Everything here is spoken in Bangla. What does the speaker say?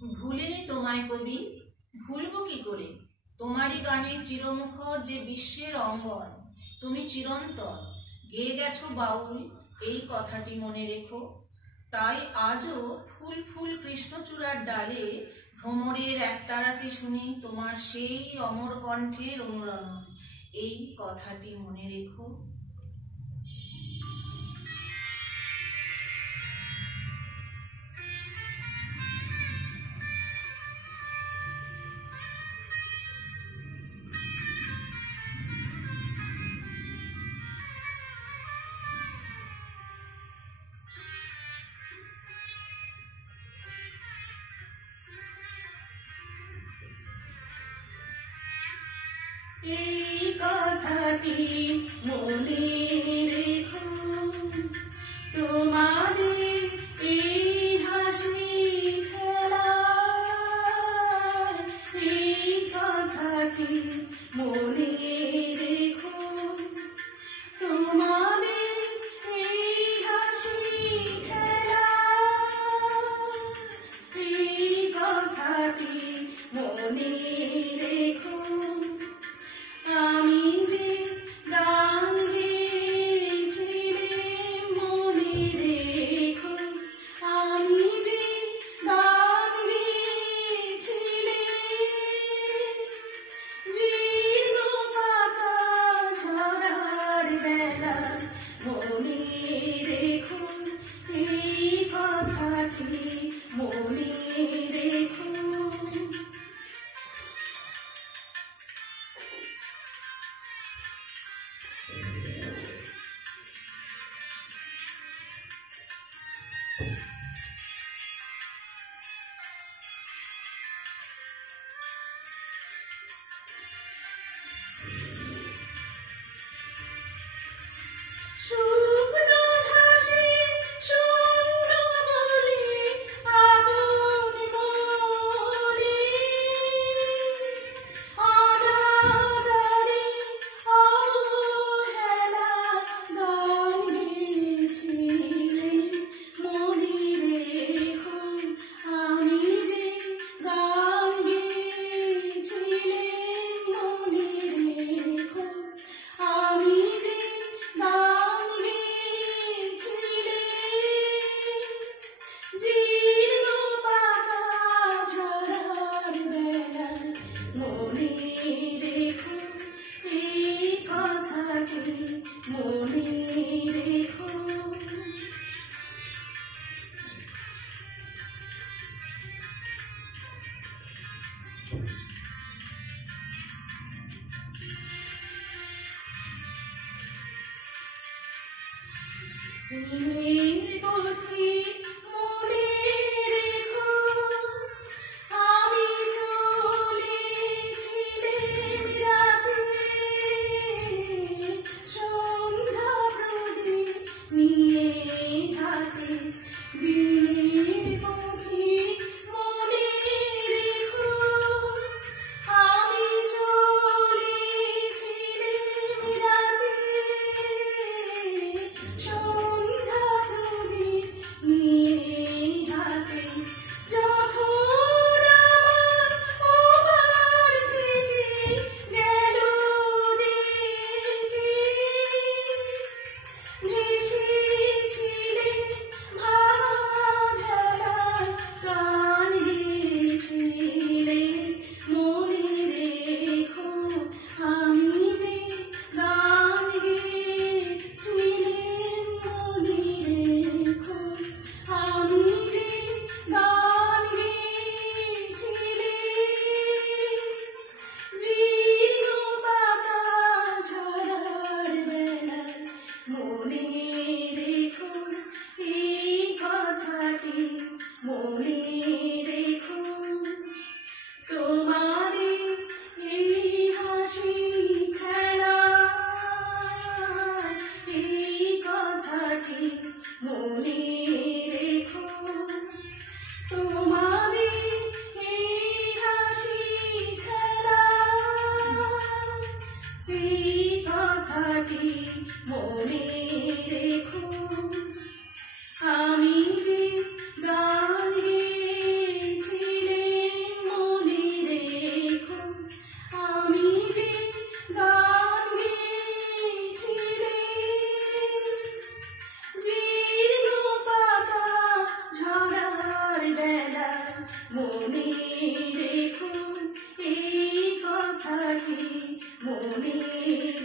ভুলিনি তোমায় কবি, ভুলব কি করে? তোমারই গানে চিরমুখর যে বিশ্বের অঙ্গন, তুমি চিরন্তন গেয়ে গেছো বাউল, এই কথাটি মনে রেখো। তাই আজও ফুল ফুল কৃষ্ণচূড়ার ডালে ভ্রমরের একতারাতে শুনি তোমার সেই অমর কণ্ঠের অনুরণন, এই কথাটি মনে রেখো। এই কথাটি মনে রেখো, তোমাদের এই হাসি খেলা, এই কথাটি মনে রেখো, তোমাদের এই হাসি খেলা, এই কথাটি মনে রেখো। আমি যে গান গেয়েছিলাম মনে রেখো, আমি যে গান গেয়েছিলাম, জীর্ণ পাতা ঝরার বেলা মনে রেখো, এই কথাটি মনে রেখো। শুকনো ঘাসে শূন্য বলে আপন মনে, অনাদরে অবহেলা গান গেয়েছিলেন মনে রেখো, আমি যে গান গেয়েছিলাম মনে রেখো, আমি যে গান গেয়েছিলাম, জীর্ণ পাতা ঝরার বেলা মনে রেখো, এই কথাটি মনে রেখো। ফুলের পথিক মনে রেখো, আমি চলেছিলাম রাতে, সন্ধ্যা প্রদীপ নিয়ে হাতে, দিনের পথিক মনে রেখো, আমি চলেছিলাম রাতে, সন্ধ্যা কথাটি মনে